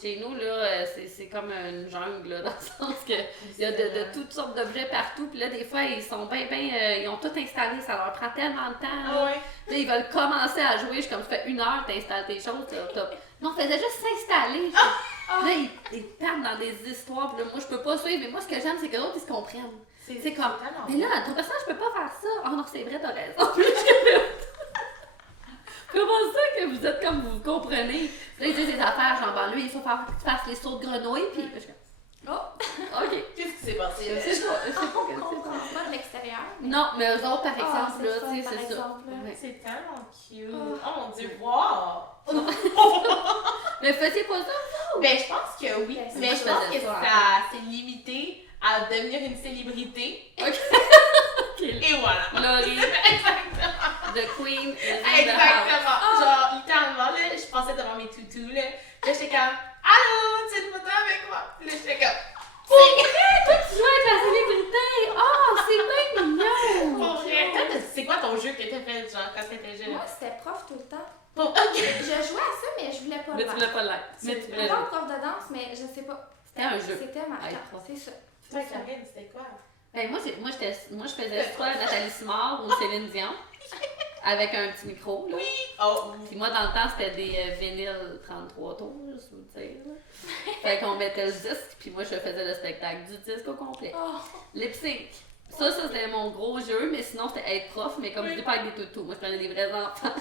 chez nous, là, c'est comme une jungle, là, dans le sens que il y a de toutes sortes d'objets partout. Puis là, des fois, ils sont ils ont tout installé. Ça leur prend tellement de temps. Là. Ah ouais. Là, ils veulent commencer à jouer. Je suis comme, ça fait 1 heure que tu installes tes choses. Là, non, faisait juste s'installer. Là, ils perdent dans des histoires. Puis là, moi, je peux pas suivre. Mais moi, ce que j'aime, c'est que l'autre, ils se comprennent. C'est comme, mais là, ton personnage, je peux pas faire ça. Oh non, c'est vrai, t'as raison. Comment ça que vous êtes comme vous comprenez? Là, ils disent des affaires, genre, ben lui, il faut faire que tu fasses les sauts de grenouille, puis je suis comme, oh, OK. Qu'est-ce qui s'est passé? Je sais pas, On comprend pas de l'extérieur. Non, mais eux autres, par exemple, là, tu sais, c'est ça. C'est tellement cute. Oh mon Dieu, wow! Mais faisiez pas ça? Ben, je pense que oui. Ben, Mais moi, je je pense faisais que ça, ça s'est limité à devenir une célébrité. OK. Et voilà. Laurie, Exactement. the queen is in the house. Exactement. Genre, littéralement, là, je passais devant mes toutous, là. Là, j'étais comme, allô, tu as une photo avec moi? Puis là, j'étais comme, Pour vrai? Toi, tu joues avec la célébrité? Oh, c'est bien mignon! pour vrai. Toi, c'est quoi ton jeu que t'as fait, genre, quand t'étais jeune? Moi, c'était prof tout le temps. Bon, ok. Je jouais à ça, mais je voulais pas Mais le tu faire. voulais pas l'être. Mais tu voulais Pas prof de danse, mais je sais pas. C'était un jeu. C'était ma Avec carte, toi. c'est ça. Toi, Karine, c'était quoi? Ben, moi, je faisais soit Nathalie Simard ou Céline Dion, avec un petit micro. Là. Oh. Puis moi, dans le temps, c'était des vinyles 33 tours, juste vous le dire. Là. Fait qu'on mettait le disque, puis moi, je faisais le spectacle du disque au complet. Oh. Lip sync. Ça, c'était mon gros jeu, mais sinon, c'était être prof, mais comme je dis pas avec des toutous. Moi, je prenais des vrais enfants.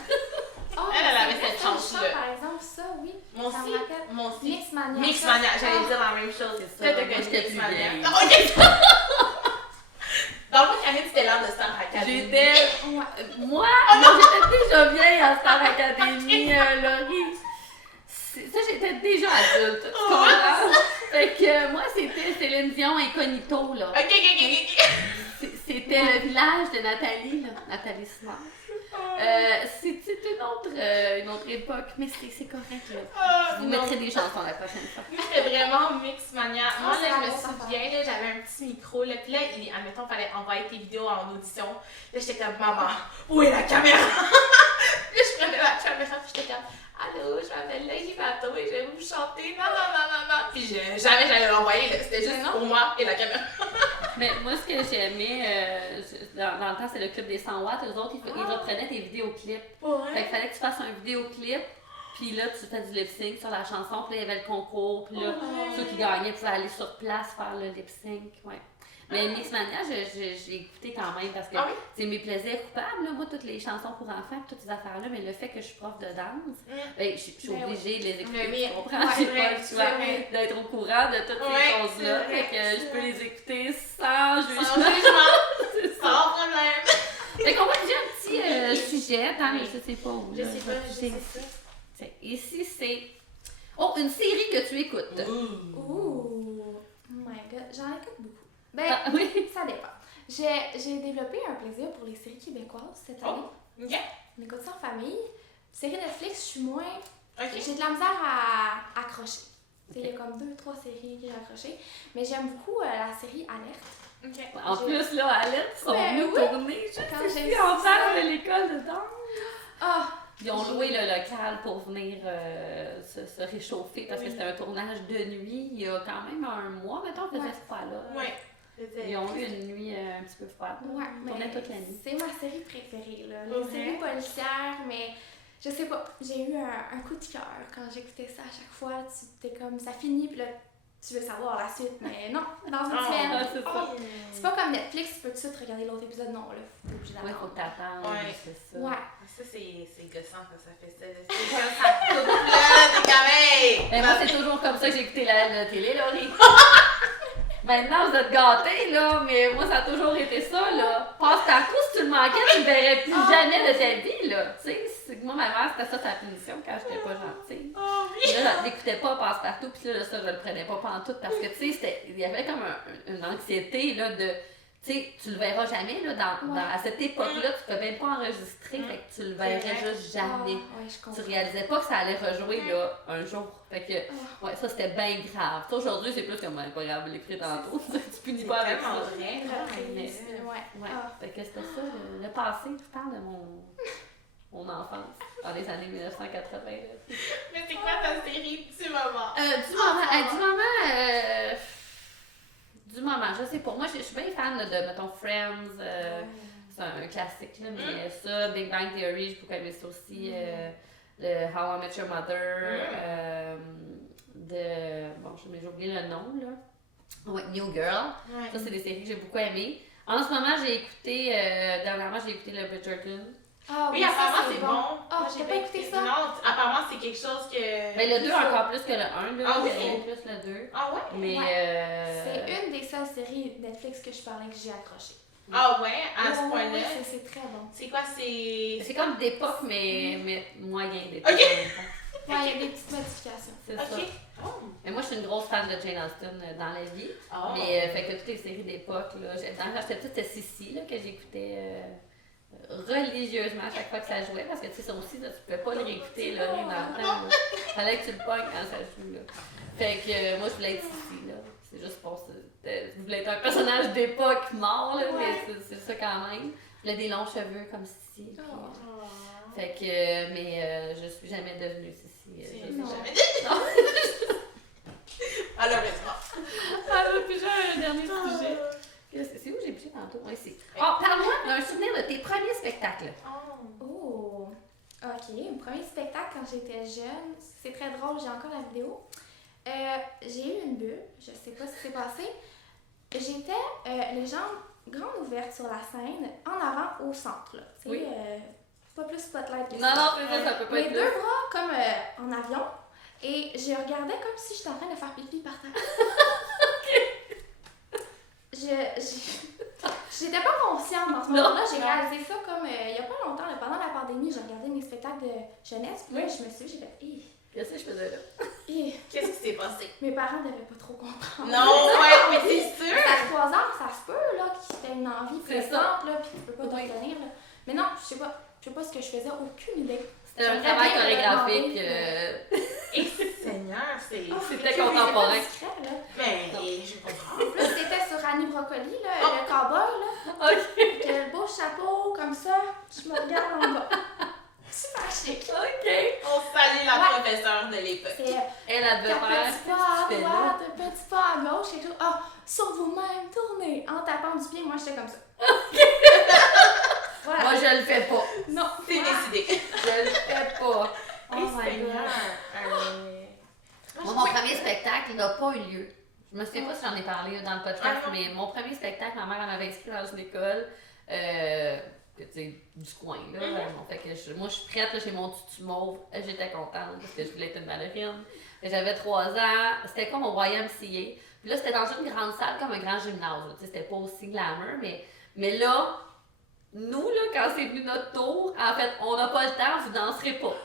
Oh, Elle avait c'est cette vrai, chance-là. Par exemple, ça, oui. Moi Ça me aussi. rappelle. Moi aussi. Mixmania. Mixmania, j'allais Ah. dire la même chose. C'est ça. Toi, t'as Moi, connu j'étais plus Mixmania. vieille. Ah, ok. Dans le fond, Karine, c'était l'heure de Star Academy. J'étais. Ouais. Moi, non, j'étais déjà vieille à Star Academy, Laurie. Ça, j'étais déjà adulte, tu comprends? Fait que moi, c'était Céline Dion Incognito, là. Ok. C'était le village de Nathalie, là. Nathalie Simard. C'était une autre époque, mais c'est correct, là. Je vous mettrai des chansons la prochaine fois. Moi, c'était vraiment Mixmania. Moi, c'est là, je la me grosse souviens, là, j'avais un petit micro, là, puis là, admettons, il fallait envoyer tes vidéos en audition. Là, j'étais comme, maman, où est la caméra? Là, je prenais la caméra, puis j'étais comme, allô, je m'appelle Laurie Bateau et je vais vous chanter. Non. Puis jamais j'allais l'envoyer, là. C'était juste pour moi et la caméra. Mais moi, ce que j'aimais, dans le temps, c'est le club des 100 watts. Eux autres, ils reprenaient tes vidéoclips. Fait qu'il fallait que tu fasses un vidéoclip, puis là, tu fais du lip-sync sur la chanson, puis là, il y avait le concours, puis là, ceux qui gagnaient pouvaient aller sur place faire le lip-sync. Ouais. Mais Mixmania, j'ai écouté quand même parce que c'est mes plaisirs coupables, là, moi, toutes les chansons pour enfants, toutes ces affaires-là, mais le fait que je suis prof de danse, ben, je suis obligée de les écouter, tu comprends? J'ai pas le choix d'être au courant de toutes ces choses-là, fait que je peux les écouter sans jugement. Sans problème. Fait qu'on va déjà un petit sujet, attends, mais je sais pas où. Je sais pas. Ici, c'est... Oh, une série que tu écoutes. Ouh. Oh my god, j'en écoute beaucoup. Ben, oui. ça dépend. J'ai développé un plaisir pour les séries québécoises cette année. Ok. On écoute ça en famille. Série Netflix, je suis moins... Ok. J'ai de la misère à accrocher. Il y a comme 2-3 séries que j'ai accrochées. Mais j'aime beaucoup la série Alerte. Ok. En plus, là, Alerte sont venus tourner juste Quand j'ai ici en face de l'école de danse. Ah! Ils ont loué le local pour venir se réchauffer parce que c'était un tournage de nuit il y a quand même un mois, mettons, on faisait ce froid-là. Ouais. Ils ont eu une nuit un petit peu froide. Ouais, On tournait toute la nuit. c'est ma série préférée, là. Les séries policières, mais je sais pas, j'ai eu un coup de cœur quand j'écoutais ça à chaque fois. Tu t'es comme, ça finit, puis là, tu veux savoir la suite, mais non, dans une semaine. c'est ça. C'est pas comme Netflix, tu peux tout de suite regarder l'autre épisode, non, là, t'es obligé Oui, faut d'attendre. que t'attendes, Ouais. c'est ça. Ouais. Ça, c'est gossant quand ça fait ça. C'est quand ça coupe là, t'es comme, hey! Mais moi, c'est toujours comme ça que j'ai écouté la télé, Laurie. Maintenant, vous êtes gâtés, là, mais moi, ça a toujours été ça, là. Passe-partout, si tu le manquais, tu le verrais plus jamais de ta vie, là. Tu sais, c'est que moi, ma mère, c'était ça sa punition quand j'étais pas gentille. Oh oui! Là, je l'écoutais pas passe-partout, puis là, ça, je le prenais pas pantoute parce que, tu sais, il y avait comme une anxiété, là, de. Tu sais, tu le verras jamais, là, à cette époque-là, tu peux même pas enregistrer, fait que tu le verrais juste jamais. Tu réalisais pas que ça allait rejouer, là, un jour. Fait que, ouais, ça, c'était bien grave. Ça, aujourd'hui, c'est plus comme, pas grave, l'écrire tantôt. Tu punis pas avec ça. Vrai, Ouais. Fait que c'était ça, le passé. Je parle de mon enfance, dans les années 1980. Là. Mais c'est quoi ta série du moment? Du moment, je sais pas. Moi, je suis bien fan là, de, mettons, Friends. C'est un classique, là, mais ça, Big Bang Theory, j'ai beaucoup aimé ça aussi. Le How I Met Your Mother. Bon, j'ai oublié le nom, là. Ouais, New Girl. Ouais. Ça, c'est des séries que j'ai beaucoup aimées. En ce moment, dernièrement, j'ai écouté le Bridgerton. Oui, apparemment, c'est bon. Ah, j'ai pas écouté ça. Non, apparemment, c'est quelque chose que. Mais le 2 encore plus que le 1, là. Ah oui? Plus le 2. Ah ouais? Mais. C'est une des seules séries Netflix que je parlais que j'ai accroché. Ah ouais, à ce point-là. Oui, c'est très bon. C'est quoi, c'est comme d'époque, mais moyen d'époque. Ok! Ouais, il y a des petites modifications. C'est ça. Mais moi, je suis une grosse fan de Jane Austen dans la vie. Mais fait que toutes les séries d'époque, là. Quand j'étais petite, c'était Sissi, là, que j'écoutais. Religieusement à chaque fois que ça jouait, parce que tu sais, ça aussi, là, tu pouvais pas le réécouter là, dans le temps. Fallait que tu le pognes quand ça joue. Là. Fait que moi, je voulais être ici. Là. C'est juste pour ça. Je voulais être un personnage d'époque mort, là, mais c'est ça quand même. Je voulais des longs cheveux comme Sissi. Fait que, mais je suis jamais devenue Sissi. Non. Malheureusement. Alors, puis j'ai un dernier sujet. C'est où j'ai pigé tantôt? Oui, c'est. Parle-moi d'un souvenir de tes premiers spectacles. Oh! Ok, mon premier spectacle quand j'étais jeune, c'est très drôle, j'ai encore la vidéo. J'ai eu une bulle, je sais pas ce qui s'est passé. J'étais les jambes grandes ouvertes sur la scène, en avant au centre. Là. Oui. Pas plus spotlight que ça. Non, ça peut pas être. Mes deux bras comme en avion, et je regardais comme si j'étais en train de faire pipi par terre. J'étais pas consciente dans ce moment-là, j'ai réalisé ça comme il y a pas longtemps, là, pendant la pandémie, j'ai regardé mes spectacles de jeunesse, puis là, je me suis dit, j'ai fait, qu'est-ce que je faisais là? Qu'est-ce qui s'est passé? Mes parents devaient pas trop comprendre. Non, mais c'est sûr! À 3 ans, ça se peut, là, qu'il y ait une envie présente, là, puis tu peux pas t'en tenir, là. Mais non, je sais pas ce que je faisais, aucune idée. C'était un travail chorégraphique. Seigneur, c'était contemporain. Discret, là. Mais je comprends. En plus, c'était sur Annie Brocoli, là, le cowboy, là. OK. Le beau chapeau, comme ça, je me regarde en bas. Super chic. OK. On salue la professeure de l'époque. Elle a devait faire. Un petit pas à droite, un petit pas à gauche, quelque chose. Sur vous-même, tournez. En tapant du pied, moi, j'étais comme ça. OK. Voilà. Moi, je le fais pas. Non, c'est décidé. Je le fais pas. Oh my God. Moi, mon premier spectacle n'a pas eu lieu. Je me souviens pas si j'en ai parlé dans le podcast, mais mon premier spectacle, ma mère m'avait inscrit dans une école du coin. Là, fait que moi, je suis prête, là, j'ai mon tutu mauve. J'étais contente parce que je voulais être une ballerine. J'avais 3 ans. C'était comme au YMCA. Puis là, c'était dans une grande salle, comme un grand gymnase. C'était pas aussi glamour, mais là, nous, là, quand c'est venu notre tour, en fait, on n'a pas le temps, vous danserez pas.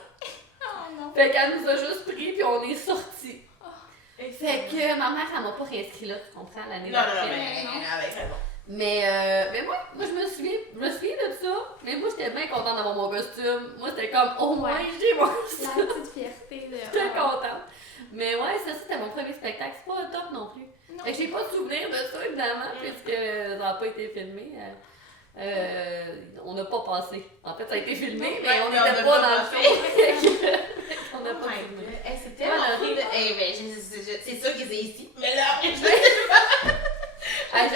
Oh non. Fait qu'elle nous a juste pris, puis on est sortis. Fait que ma mère, elle m'a pas réinscrit là, tu comprends, l'année d'après. Mais moi, je me souviens de ça. Mais moi, j'étais bien contente d'avoir mon costume. Moi, c'était comme, oh my, j'ai mon costume. La petite fierté, là. J'étais contente. Mais ouais, ça, c'était mon premier spectacle. C'est pas top non plus. Non. Fait que j'ai pas de souvenir de ça, évidemment, puisque ça n'a pas été filmé. On n'a pas passé. En fait, ça a été filmé, mais on n'était pas dans le film. On n'a pas filmé. C'est tellement horrible. C'est sûr qu'ils est ici. Mais là, je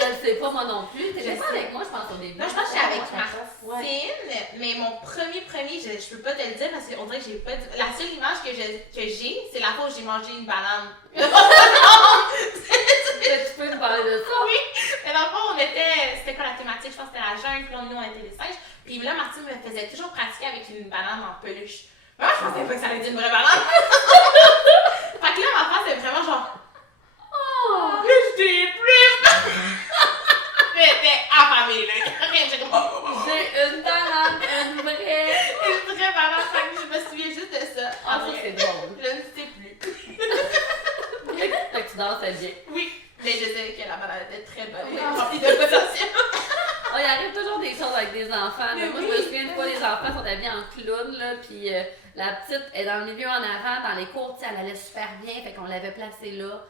le sais pas, moi non plus. T'étais pas avec moi, je pense, au début. Non, je pense que j'étais avec Martine, mais mon premier, je peux pas te le dire parce qu'on dirait que j'ai pas dit. La seule image que j'ai, c'est la fois où j'ai mangé une banane. Tu peux nous parler de ça? Oui, mais dans le fond, c'était quoi la thématique? Je pense que c'était la jungle, puis nous, on était des singes. Puis là, Martine me faisait toujours pratiquer avec une banane en peluche. Moi, je pensais pas que ça allait être une vraie banane. Fait que là, ma face est vraiment genre. Oh! Là, je t'ai plus! était affamée, là. J'étais comme, J'ai une banane, une vraie. une vraie banane, fait que je me souviens juste de ça. Ah, ça, c'est drôle. Je ne sais plus. Fait que tu dansais bien. Oui, mais je sais que la banane était très bonne. Oui. Remplie de potentiel. Oh, il arrive toujours des choses avec des enfants. Mais Moi, oui. je me souviens une fois, les enfants sont habillés en clown, là, puis la petite est dans le milieu en avant, dans les cours, tu sais, elle allait super bien, fait qu'on l'avait placée là.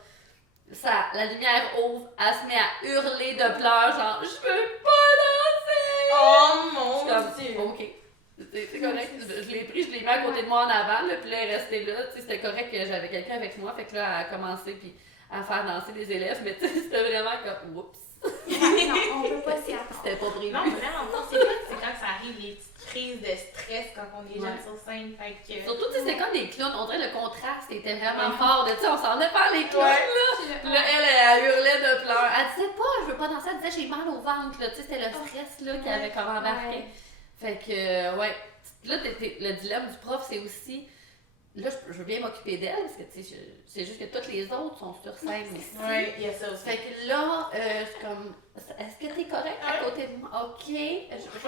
Ça, la lumière ouvre, elle se met à hurler de pleurs, genre « Je veux pas danser! » Oh Je mon suis comme Dieu. « Ok, c'est correct. » Je l'ai pris, je l'ai mis à côté de moi en avant, là, puis là, elle est restée là. Tu sais, c'était correct que j'avais quelqu'un avec moi, fait que là, elle a commencé puis à faire danser les élèves, mais tu sais, c'était vraiment comme « Oups! » Non, on peut pas s'y attendre. C'était pas prévu. Non, vraiment, non, c'est quand ça arrive, les petites crises de stress quand on est jeune Ouais. sur scène. Fait que. Surtout, tu sais, c'était comme des clowns. On dirait le contraste était vraiment fort. Tu sais, on s'en allait faire les clowns, Ouais. là. Là, elle hurlait de pleurs. Elle disait pas, je veux pas danser. Elle disait, j'ai mal au ventre, là. Tu sais, c'était le stress, là, qui avait comme embarqué. Ouais. Fait que, ouais. Là, le dilemme du prof, c'est aussi. Là, je veux bien m'occuper d'elle, parce que, tu sais, c'est juste que toutes les autres sont sur scène aussi. Ouais, il y a ça aussi. Fait que là, je suis comme, est-ce que t'es correct à côté de moi? Ok. Je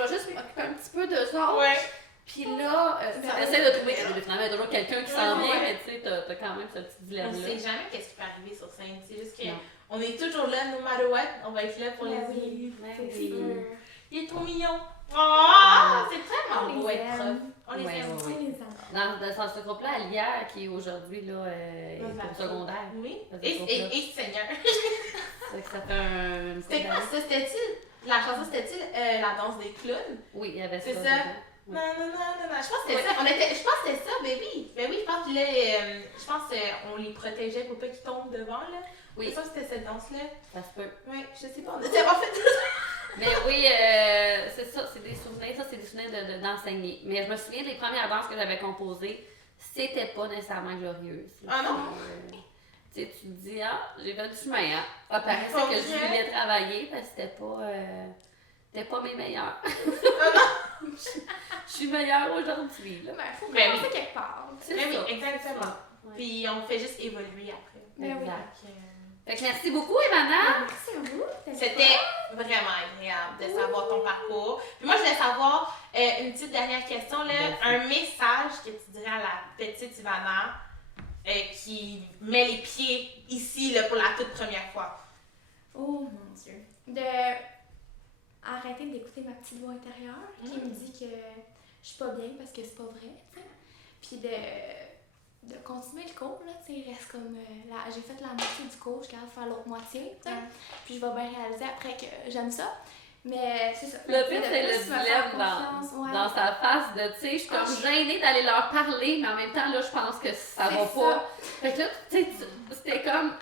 vais juste m'occuper un petit peu d'eux autres. Ouais. Puis là, essaie de trouver, finalement, il y a toujours quelqu'un qui s'en vient, mais tu sais, t'as quand même ce petit On dilemme-là. sait jamais qu'est-ce qui peut arriver sur scène. C'est juste que Non. on est toujours là, no matter what. On va être là pour les Ouais, élèves. Ouais, C'est oui. sûr. Il est trop mignon. Oh, c'est tellement On beau les être prof. aime. On les Ouais, aime. ouais, On ouais. les aime. Dans ce groupe-là, Alia, qui est aujourd'hui là, est au secondaire. Oui. Dans ce Et groupe-là. Seigneur. Ça fait que ça fait un. C'était quoi ça? C'était-il? La chanson, c'était-il la danse des clowns? Oui, il y avait ça. C'est ça. dedans. Non, non, non, non, non. Je pense que c'était ça. Je pense que c'était ça, ben oui. Ben oui, je pense que là, je pense qu'on les protégeait pour pas qu'ils tombent devant, là. Oui. Je pense que c'était cette danse-là. Ça se peut. Ouais, je sais pas. On était en fait. Mais oui, c'est ça, c'est des souvenirs. Ça, c'est des souvenirs d'enseigner. Mais je me souviens des premières danses que j'avais composées, c'était pas nécessairement glorieux. Ah non? Tu sais, tu te dis, ah, j'ai fait du chemin, hein. Ça paraissait Pas que je vrai. voulais travailler parce que c'était pas mes meilleurs. Je suis meilleure aujourd'hui, là. Ben, faut Ben commencer quelque part. C'est Ben oui, ça, exactement. c'est ça. Ouais. Puis on fait juste évoluer après. Ben oui. Exact. Donc, Fait que merci beaucoup, Ivana. Merci à vous. c'était vraiment agréable de savoir ton parcours. Puis moi, je voulais savoir une petite dernière question, là. Merci. Un message que tu dirais à la petite Ivana qui met les pieds ici là, pour la toute première fois. Oh mon Dieu. De arrêter d'écouter ma petite voix intérieure qui me dit que je suis pas bien parce que c'est pas vrai, tu sais. Puis de continuer le cours, là, tu sais, il reste comme j'ai fait la moitié du cours, je garde faire l'autre moitié, tu sais. Puis je vais bien réaliser après que j'aime ça. Mais c'est ça. Le pire, De c'est le plus me faire dilemme confiance, ouais. dans sa face de, tu sais, je suis comme gênée d'aller leur parler, mais en même temps, là, je pense que ça va C'est pas. ça. Fait que là, tu sais, c'était comme,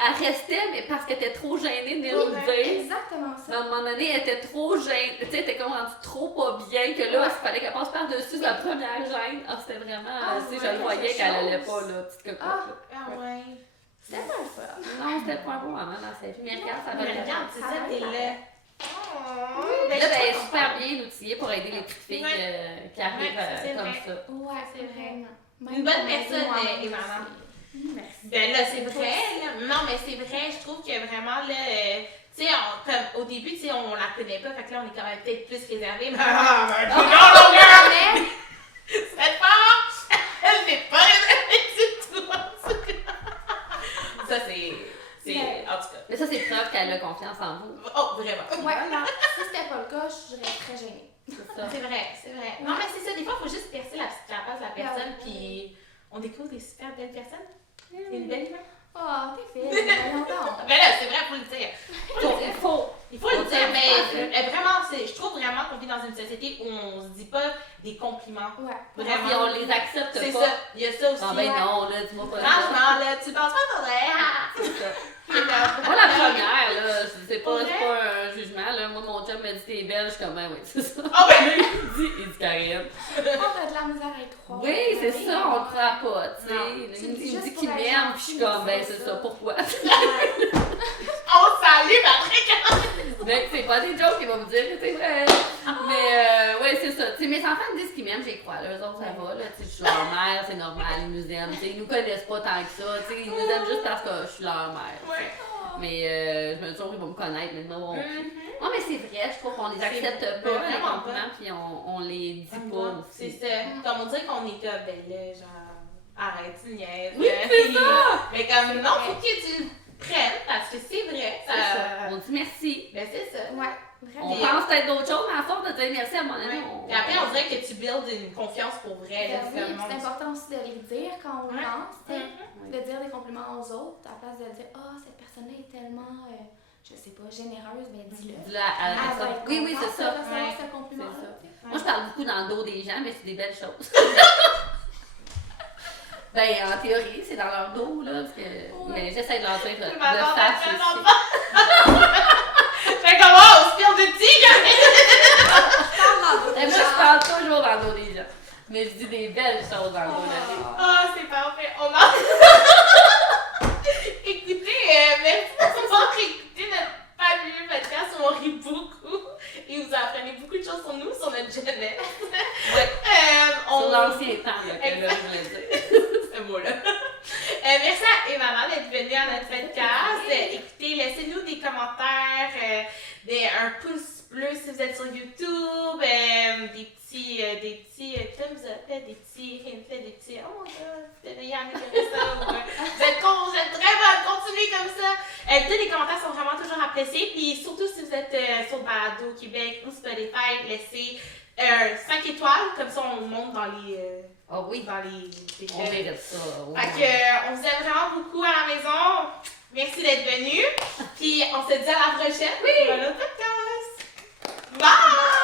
elle restait, mais parce qu'elle était trop gênée de nous le dire. Exactement Mais ça. à un moment donné, elle était trop gênée, tu sais, elle était comme rendue trop pas bien, que là, il fallait qu'elle passe par-dessus sa première gêne. Ah, c'était vraiment, tu sais, je le voyais qu'elle allait pas, là, petite cocotte, là. Ah ouais. C'était pas le fun. Non, c'était pas un bon moment dans sa vie, mais regarde, ça va Mais bien. regarde, c'est Ça ça, va t'es bien. là. Là, ben, elle est super bien outillée pour aider les petites filles qui arrivent Ouais, c'est comme vrai. ça. Ouais, C'est vrai. vraiment. Une bonne personne, Ivana. Merci. Ben là, c'est vrai, là. Non, mais c'est vrai, je trouve que vraiment, là, tu sais, comme au début, tu sais, on la connaît pas, fait que là, on est quand même peut-être plus réservé. Mais non, Mais cette femme, elle n'est pas réservée du tout. Ça, c'est, en tout cas. Mais ça, c'est preuve qu'elle a confiance en vous. Oh, vraiment. ouais, non, si c'était pas le cas, je serais très gênée. C'est ça. C'est vrai, c'est vrai. Non, mais c'est ça, des fois, il faut juste percer la petite carapace de la personne, puis on découvre des super belles personnes. C'est une belle humaine. Oh, t'es fine, il y a longtemps. Ben là, c'est vrai, il faut le dire. Il faut le dire, mais vraiment, je trouve vraiment qu'on vit dans une société où on se dit pas des compliments. Ouais. Vraiment. Puis on les accepte C'est pas. ça, il y a ça aussi. Ah ben non, là, dis-moi pas ça. Franchement, là, tu penses pas vrai. C'est ça. Moi, Moi, la première, là, c'est pas un jugement, là. Moi, mon chum m'a dit t'es belle, je suis comme, ben oui, c'est ça. Oh ben oui! Il dit Karine. On a de la misère à y croire. Oui, c'est ça, on le croit pas, tu Non. sais. Il me dit juste qu'il pour la m'aime, puis je suis comme, ben gentille, c'est ça. ça, pourquoi? On salue Patrick! Mais c'est pas des jokes qu'ils vont me dire que c'est vrai. Mais ouais, c'est ça. Tu sais, mes enfants me disent qu'ils m'aiment, j'y crois. Là, eux autres, ça va. Là, tu sais, je suis leur mère, c'est normal, ils nous aiment. Tu sais, ils nous connaissent pas tant que ça. Tu sais, ils nous aiment juste parce que je suis leur mère. Ouais. Mais je me dis toujours qu'ils vont me connaître maintenant. Non, mais c'est vrai, je trouve qu'on les accepte pas, les compliments, puis on les dit pas. C'est ça. Comme on dirait qu'on est comme, ben là, genre, arrête, tu niaises. Oui, c'est ça! Mais comme, non, faut que tu le prennes, parce que c'est vrai. C'est ça. On dit merci. Ben c'est ça. Ouais, vraiment. On pense peut-être d'autres choses, mais à force de dire merci à mon ami, Et après, on dirait que tu builds une confiance pour vrai. Là, Oui, c'est important aussi de les dire quand on pense, de dire des compliments aux autres, à la place de dire « Ah, cette personne-là est tellement, je sais pas, généreuse », ben dis-le. Dis-le à la personne. Oui, c'est ça. Ce compliment-là. Moi, je parle beaucoup dans le dos des gens, mais c'est des belles choses. Ben, en théorie, c'est dans leur dos, là, parce que... Mais j'essaie de leur dire de face aussi. Fait comme, oh, spill de tigre! Et moi, je parle toujours dans le dos des gens. Mais je dis des belles choses dans le dos des gens. Ah, c'est parfait. On a... Écoutez, merci d'avoir écouté notre fabuleux podcast où on rit beaucoup et vous apprenez beaucoup de choses sur nous, sur notre jeunesse. Ouais. Sur l'ancien temps, là, que là, je voulais dire. Ce mot-là. Merci à Eva d'être venue à notre podcast. Écoutez, laissez-nous des commentaires, un pouce bleu si vous êtes sur YouTube, des petits thumbs up, des petits hints, des petits oh mon god, vous devriez améliorer ça. Vous êtes très bonnes, continuez comme ça. Tous les commentaires sont vraiment toujours appréciés. Puis surtout si vous êtes sur Balado Québec ou Spotify, laissez 5 étoiles, comme ça on monte dans les. Oh oui, dans les on mérite ça. Fait que, on vous aime vraiment beaucoup à la maison. Merci d'être venus. Puis on se dit à la prochaine pour un autre podcast. Bye!